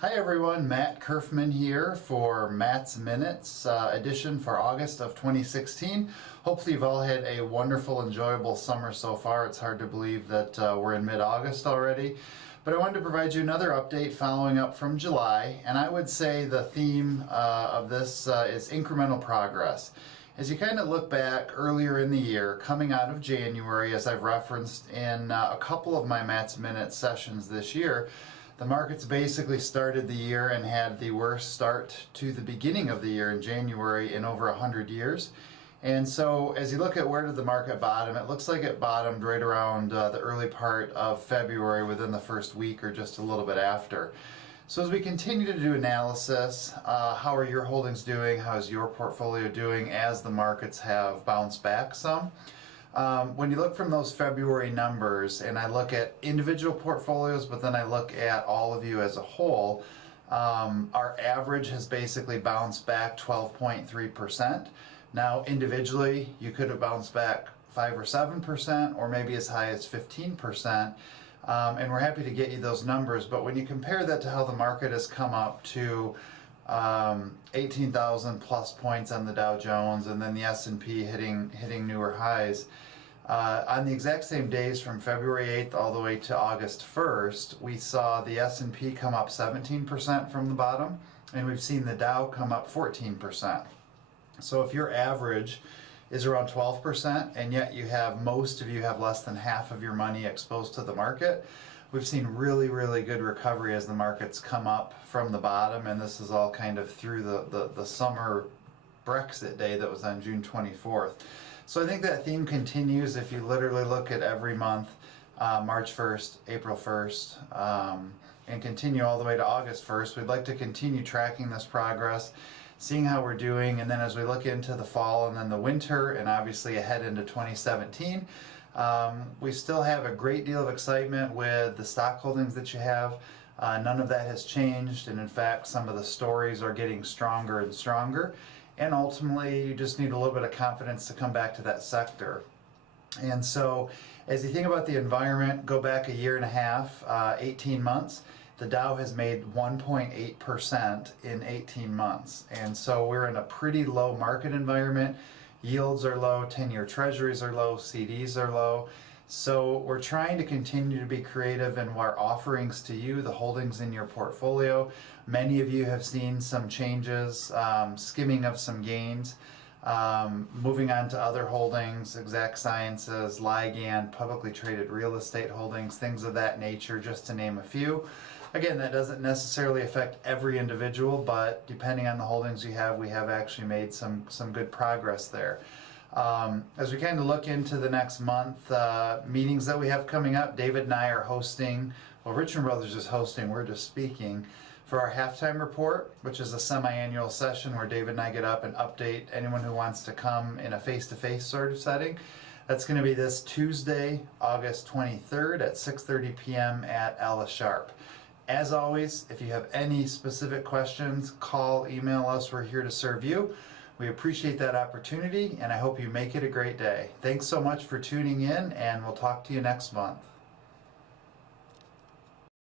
Hi everyone, Matt Kerfman here for Matt's Minutes edition for August of 2016. Hopefully you've all had a wonderful, enjoyable summer so far. It's hard to believe that we're in mid-August already. But I wanted to provide you another update following up from July, and I would say the theme of this is incremental progress. As you kind of look back earlier in the year, coming out of January, as I've referenced in a couple of my Matt's Minutes sessions this year, the markets basically started the year and had the worst start to the beginning of the year in January in over 100 years. And so as you look at where did the market bottom, it looks like it bottomed right around the early part of February, within the first week or just a little bit after. So as we continue to do analysis, how are your holdings doing? How is your portfolio doing as the markets have bounced back some? When you look from those February numbers, and I look at individual portfolios, but then I look at all of you as a whole, our average has basically bounced back 12.3%. Now individually, you could have bounced back 5 or 7%, or maybe as high as 15%, and we're happy to get you those numbers. But when you compare that to how the market has come up to 18,000 plus points on the Dow Jones, and then the S&P hitting newer highs. On the exact same days from February 8th all the way to August 1st, we saw the S&P come up 17% from the bottom, and we've seen the Dow come up 14%. So if your average is around 12%, and yet most of you have less than half of your money exposed to the market, we've seen really good recovery as the markets come up from the bottom, and this is all kind of through the summer Brexit day that was on June 24th. So I think that theme continues if you literally look at every month, March 1st, April 1st, and continue all the way to August 1st. We'd like to continue tracking this progress, seeing how we're doing, and then as we look into the fall and then the winter, and obviously ahead into 2017, we still have a great deal of excitement with the stock holdings that you have. None of that has changed, and in fact some of the stories are getting stronger and stronger, and ultimately you just need a little bit of confidence to come back to that sector. And so as you think about the environment, go back a year and a half, 18 months, the Dow has made 1.8% in 18 months, and so we're in a pretty low market environment. Yields are low, 10-year treasuries are low, CDs are low. So we're trying to continue to be creative in our offerings to you, the holdings in your portfolio. Many of you have seen some changes, skimming of some gains, moving on to other holdings, Exact Sciences, Ligand, publicly traded real estate holdings, things of that nature, just to name a few. Again, that doesn't necessarily affect every individual, but depending on the holdings you have, we have actually made some good progress there. As we kind of look into the next month, meetings that we have coming up, David and I are hosting, well, Richmond Brothers is hosting, we're just speaking, for our halftime report, which is a semi-annual session where David and I get up and update anyone who wants to come in a face-to-face sort of setting. That's going to be this Tuesday, August 23rd at 6:30 p.m. at YCharts. As always, if you have any specific questions, call, email us. We're here to serve you. We appreciate that opportunity, and I hope you make it a great day. Thanks so much for tuning in, and we'll talk to you next month.